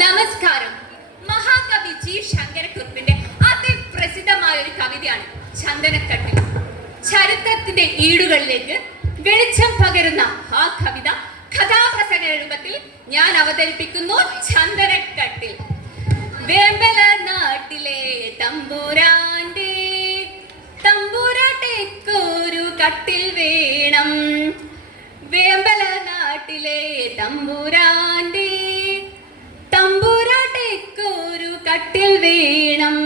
നമസ്കാരം. മഹാകവി ജി ശങ്കരക്കുറുപ്പിന്റെ അതിപ്രസിദ്ധമായ ഒരു കവിതയാണ് ചന്ദനക്കട്ടിൽ. ചരിത്രത്തിന്റെ ഈടുകളിലേക്ക് വെളിച്ചം പകരുന്ന ആ കവിത കഥാപ്രസംഗ രൂപത്തിൽ ഞാൻ അവതരിപ്പിക്കുന്നു. ചന്ദനക്കട്ടിൽ. വേമ്പല നാട്ടിലെ തമ്പുരാന്റെ തമ്പുരാട്ടിക്കൊരു കട്ടിൽ വേണം. വേമ്പല നാട്ടിലെ തമ്പുരാന്റെ തമ്പുരാട്ടിക്കൊരു കട്ടിൽ വേണം.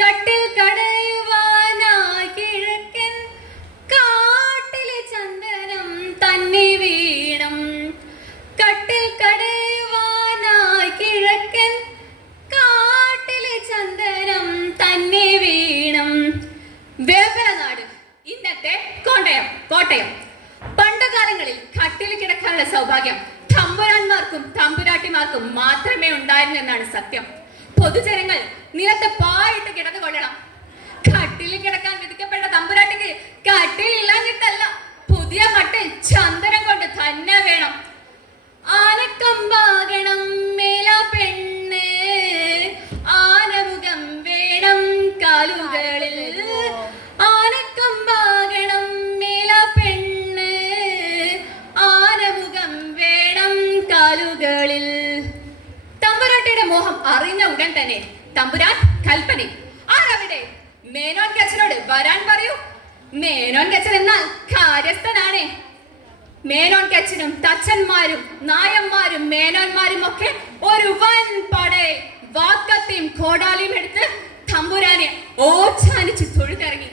കട്ടിൽ കടയുവാനായി കിഴക്കൻ കാട്ടിലെ ചന്ദനം തന്നെ വേണം. കട്ടിൽ കടയുവാനായി കിഴക്കൻ കാട്ടിലെ ചന്ദനം തന്നെ വേണം. വേമ്പലനാട് ഇന്നത്തെ കോട്ടയം. പണ്ടുകാലങ്ങളിൽ കട്ടിൽ കിടക്കാനുള്ള സൗഭാഗ്യം തമ്പുരാന്മാർക്കും തമ്പുരാട്ടിമാർക്കും മാത്രമേ ഉണ്ടായിരുന്നു എന്നാണ് സത്യം. പൊതുജനങ്ങൾ നിലത്ത് പായിട്ട് കിടന്നുകൊള്ളണം. കട്ടിലിൽ കിടക്കാൻ വിധിക്കപ്പെട്ട തമ്പുരാട്ടിക്ക് കട്ടിലില്ലാഞ്ഞിട്ടല്ല, പുതിയ കട്ടിൽ ചന്ദനം കൊണ്ട് തന്നെ വേണം. ആനക്കമ്പാകണം മേല പെണ്ണ്, ആനമുഖം വേണം കാലുകളിൽ. ആനക്കമ്പാകണം മേല പെണ്ണ്, ആനമുഖം വേണം കാലുകളിൽ. തമ്പുരാട്ടിയുടെ മോഹം അറിഞ്ഞ ഉടൻ തന്നെ തമ്പുരാൻ കൽപ്പന. ആരവിടെ? മേനോൻ കച്ചനോട് വരാൻ പറയൂ. മേനോൻ കച്ചൻ എന്നാൽ കാര്യസ്ഥനാണേ. മേനോൻ കച്ചനും തച്ചന്മാരും നായന്മാരും മേനോന്മാരും ഒക്കെ ഒരു വൻ പടയെ വാക്കത്തെയും കോടാലിയും എടുത്ത് തമ്പുരാനെ ഓച്ചാനിച്ച് തൊഴുതിറങ്ങി.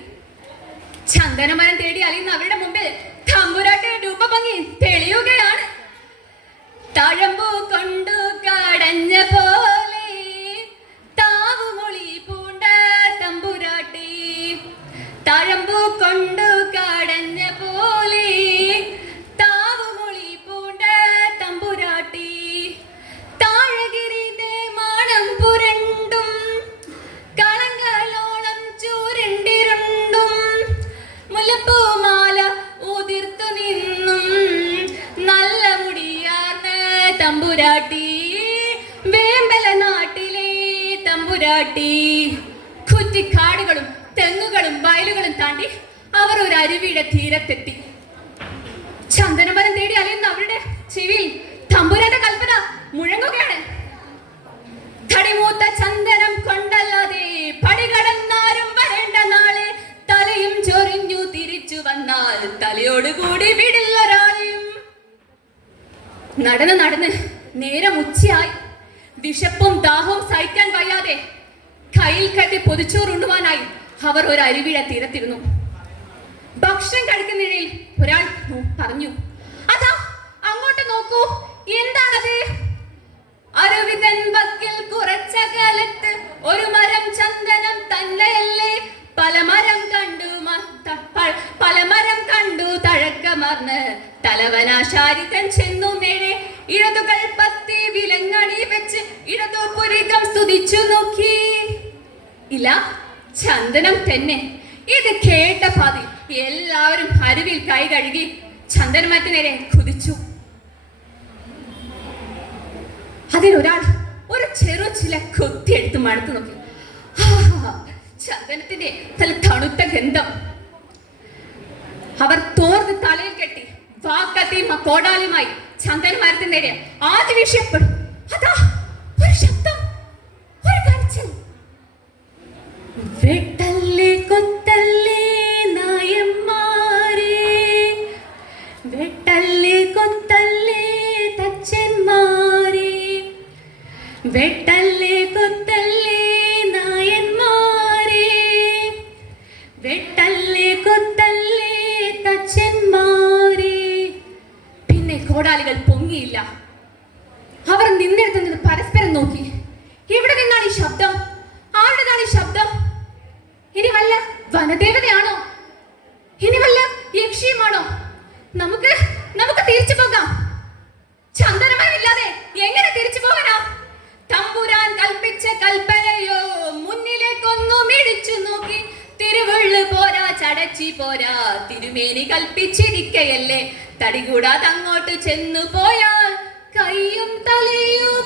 ചന്ദനമരം തേടി അലിയുന്ന അവരുടെ മുമ്പിൽ തമ്പുരാട്ടിയുടെ രൂപഭംഗി തെളിയുകയാണ്. തഴമ്പു കൊണ്ടു കടഞ്ഞ പോലെ താവുമൊളി പൂണ്ട തമ്പുരാട്ടി. തഴമ്പു കൊണ്ടു കടഞ്ഞ പോലെ താവുമൊളി പൂണ്ട തമ്പുരാട്ടി. താഴഗിരിന്റെ മാണം പുരണ്ടും കളങ്ങളോളം ചൂരണ്ടിരുണ്ടും മുല്ലപ്പൂമാല ഉതിർത്തു നിന്നും നല്ല മുടിയാർന്ന തമ്പുരാട്ടി. വേമ്പല നാട്ടിലെ തമ്പുരാട്ടി. കുറ്റിക്കാടുകളും തെങ്ങുകളും വയലുകളും താണ്ടി അവർ ഒരു അരുവിയുടെ തീരത്തെത്തി. ചന്ദനമരം തേടി അലയുന്ന അവരുടെ ചെവിയിൽ തമ്പുരാന്റെ കൽപ്പന മുഴങ്ങുകയാണ്. തടിമൂത്ത ചന്ദനം കൊണ്ടല്ലാതെ പടികടന്നാരും വരേണ്ട നാളെ, തലയും ചൊറിഞ്ഞു തിരിച്ചു വന്നാൽ തലയോടുകൂടി വിടില്ലൊരാളെയും. നടന്ന് നേരം ഉച്ചയായി. വിശപ്പും ദാഹവും സഹിക്കാൻ വയ്യാതെ കയ്യിൽ കെട്ടി പൊതിച്ചോറുണ്ടുവാനായി അവർ ഒരു അരുവിയുടെ തീരത്തിരുന്നു. ഭക്ഷണം കഴിക്കുന്നതിനിടയിൽ ഒരാൾ പറഞ്ഞു, അതാ അങ്ങോട്ട് നോക്കൂ, എന്താണത്? അരുവിതൻ വക്കിൽ കുറച്ചകലത്ത് ഒരു മരം ചന്ദനം തന്നെയല്ലേ. പലമരം കണ്ടു തഴക്കമർന്ന് തലവനാശാരിതൻ ചെന്നു മേലെ. ഇടതുകൾ പത്തി വിലങ്ങണി വെച്ച് ഇടതു പുരികം സ്തുതിച്ചു നോക്കി. ഇല്ല, ചന്ദനം തന്നെ. ഇത് കേട്ട പാതി എല്ലാവരും അരുവിൽ കൈ കഴുകി ചന്ദനമരത്തിനേരെ കുതിച്ചു. അതിലൊരാൾ ഒരു ചില കൊത്തിയെടുത്ത് മണത്തു നോക്കി. ചന്ദനത്തിന്റെ നല്ല തണുത്ത ഗന്ധം. അവർ തോർന്ന് തലയിൽ കെട്ടി വാക്കത്തെയും കോടാലിയുമായി ചന്ദനമരത്തിന് നേരെ ആദ്യ വിഷയപ്പെടും. അതാ ഒരു ശബ്ദം, ഒരു കരച്ചിൽ. വെട്ടല്ലേ കൊത്തല്ലേ നായന്മാരെ, വെട്ടല്ലേ കൊത്തല്ലേ തച്ചന്മാരെ, വെട്ടല്ലേ കൊത്തല്ലേ നായന്മാരെ, വെട്ടല്ലേ കൊത്തല്ലേ തച്ചന്മാരെ. പിന്നെ കോടാലികൾ പൊങ്ങിയില്ല. അവർ നിന്നെടുത്ത് നിന്ന് പരസ്പരം നോക്കി. എവിടെ നിന്നാണ് ഈ ശബ്ദം? ആരുടേതാണ് ഈ ശബ്ദം? ഇനി വല്ല വനദേവതയാണോ? ഇനി വല്ല യക്ഷിയുമാണോ? നമുക്ക് തിരിച്ചു പോകാം. ചന്ദനമരമില്ലാതെ എങ്ങനെ തിരിച്ചു പോകാനാ? തമ്പുരാൻ കൽപ്പിച്ച കൽപ്പനയോ മുന്നിലേക്കൊന്നു മിടിച്ചു നോക്കി. തിരുവള്ളു പോരാ ചടച്ചി പോരാ, തിരുമേനി കൽപ്പിച്ചിരിക്കയല്ലേ. തടികൂടാതെ അങ്ങോട്ട് ചെന്നു പോയാൽ കൈയും തലയും